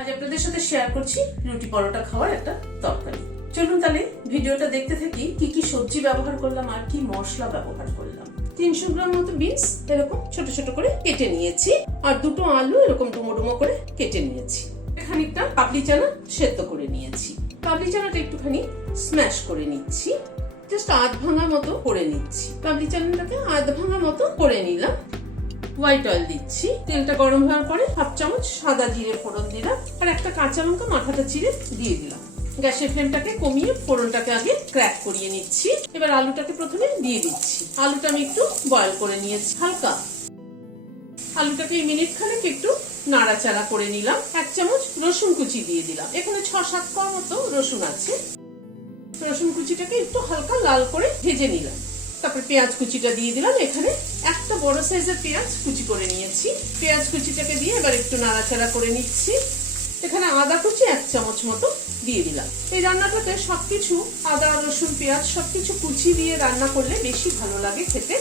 আজ আপনাদের সাথে শেয়ার করছি রুটি পরোটা খাওয়ার একটা তরকারি। চলুন তাহলে ভিডিওটা দেখতে থাকি কি কি সবজি ব্যবহার করলাম আর কি মশলা ব্যবহার করলাম। 300 গ্রাম মতো বিনস এরকম ছোট ছোট করে কেটে নিয়েছি আর দুটো আলু এরকম ডুমো ডুমো করে কেটে নিয়েছি। খানিকটা কাবলি চানা সেদ্ধ করে নিয়েছি। কাবলি চানাটা একটুখানি স্ম্যাশ করে নিচ্ছি, জাস্ট আধ ভাঙা মতো করে নিচ্ছি। কাবলি চানাটাকে আধ ভাঙা মতো করে নিলাম। হোয়াইট অয়েল দিচ্ছি, তেলটা গরম হওয়ার পরে হাফ চামচ সাদা জিরে ফোড়ন দিলাম আর একটা কাঁচা লঙ্কা মাথাটা চিড়ে দিয়ে দিলাম। গ্যাসের ফ্লেমটাকে কমিয়ে ফোড়নটাকে আগে ক্র্যাক করিয়ে নিচ্ছি। এবার আলুটাকে প্রথমে দিয়ে দিচ্ছি। আলুটা আমি একটু বয়েল করে নিয়েছি হালকা। আলুটাকে মিনিট খানেক একটু নাড়াচাড়া করে নিলাম। এক চামচ রসুন কুচি দিয়ে দিলাম। এখানে 6-7 কোয়া মতো রসুন আছে। রসুন কুচিটাকে একটু হালকা লাল করে ভেজে নিলাম। তারপর পেঁয়াজ কুচিটা দিয়ে দিলাম। এখানে একটা বড় সাইজের পেঁয়াজ কুচি করে নিয়েছি। পেঁয়াজ কুচিটাকে দিয়ে এবার একটু নাড়াচাড়া করে নিচ্ছি। এখানে আদা কুচি 1 চামচ মতো দিয়ে দিলাম। এই রান্নাটাতে সবকিছু আদা রসুন পেঁয়াজ সবকিছু কুচি দিয়ে রান্না করলে বেশি ভালো লাগে খেতে।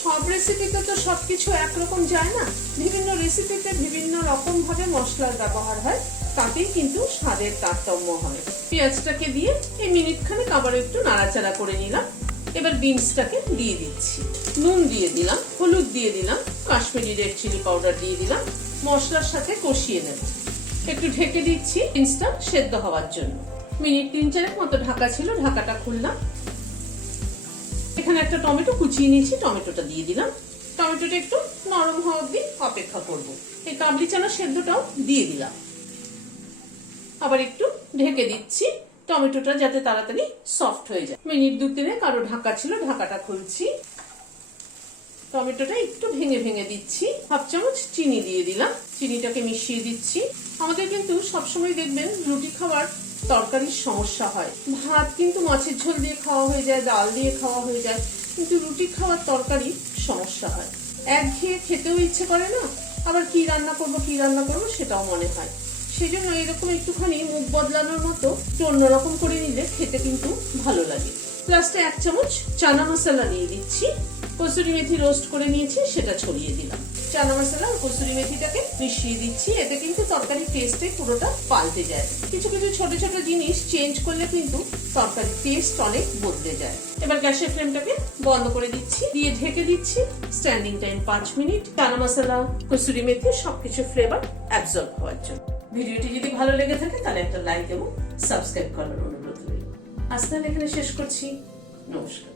সব রেসিপিতে তো সবকিছু একরকম যায় না, বিভিন্ন রেসিপিতে বিভিন্ন রকম ভাবে মশলার ব্যবহার হয়, তাতেই কিন্তু স্বাদের তারতম্য হয়। পেঁয়াজটাকে দিয়ে এই মিনিট খানেক আবার একটু নাড়াচাড়া করে নিলাম। এবার বিনসটাকে দিয়ে দিচ্ছি। নুন দিয়ে দিলাম, হলুদ দিয়ে দিলাম, কাশ্মীরি রেড চিলি পাউডার দিয়ে দিলাম। মশলার সাথে কষিয়ে নেব। একটু ঢেকে দিচ্ছি বিনসটা সেদ্ধ হওয়ার জন্য। মিনিট 3-4 মতো ঢাকা ছিল, ঢাকাটা খুললাম। এখানে একটা টমেটো কুচিয়ে নিয়েছি, টমেটোটা দিয়ে দিলাম। টমেটোটা একটু নরম হওয়া অবধি অপেক্ষা করব। এই কাবলি চানা সেদ্ধটাও দিয়ে দিলাম। আবার একটু ঢেকে দিচ্ছি টমেটোটা যাতে তাড়াতাড়ি সফট হয়ে যায়। মিনিট 2-3 কারো ঢাকা ছিল, ঢাকাটা খুলছি। টমেটোটা একটু ভেঙে ভেঙে দিচ্ছি। হাফ চামচ চিনি দিয়ে দিলাম। চিনিটাকে মিশিয়ে দিচ্ছি। আমাদের কিন্তু সবসময় দেখবেন রুটি খাবার তরকারির সমস্যা হয়। ভাত কিন্তু মাছের ঝোল দিয়ে খাওয়া হয়ে যায়, ডাল দিয়ে খাওয়া হয়ে যায়, কিন্তু রুটি খাওয়ার তরকারি সমস্যা হয়। একঘেয়ে খেতেও ইচ্ছে করে না, আবার কি রান্না করবো সেটাও মনে হয়। সেই জন্য এরকম একটুখানি মুখ বদলানোর মতো একটু অন্যরকম করে নিলে খেতে কিন্তু ভালো লাগে। লাস্টে 1 চামচ চানা মশলা দিয়ে দিচ্ছি। কসুরি মেথি রোস্ট করে নিয়েছি, সেটা ছড়িয়ে দিলাম। চানা মশলা আর কসুরি মেথিটাকে মিশিয়ে দিচ্ছি। এতে কিন্তু তরকারির টেস্টে পুরোটা পাল্টে যায়। কিছু কিছু ছোট ছোট জিনিস চেঞ্জ করলে কিন্তু তরকারির টেস্ট অনেক বদলে যায়। এবার গ্যাসের ফ্লেমটাকে বন্ধ করে দিচ্ছি, দিয়ে ঢেকে দিচ্ছি। Standing time 5 minute. Chana masala kasuri methi সবকিছু ফ্লেভার অ্যাবজর্ব হওয়ার জন্য। ভিডিওটি যদি ভালো লেগে থাকে তাহলে একটা লাইক এবং সাবস্ক্রাইব করার অনুরোধ রইল। আজ তাহলে এখানে শেষ করছি। নমস্কার।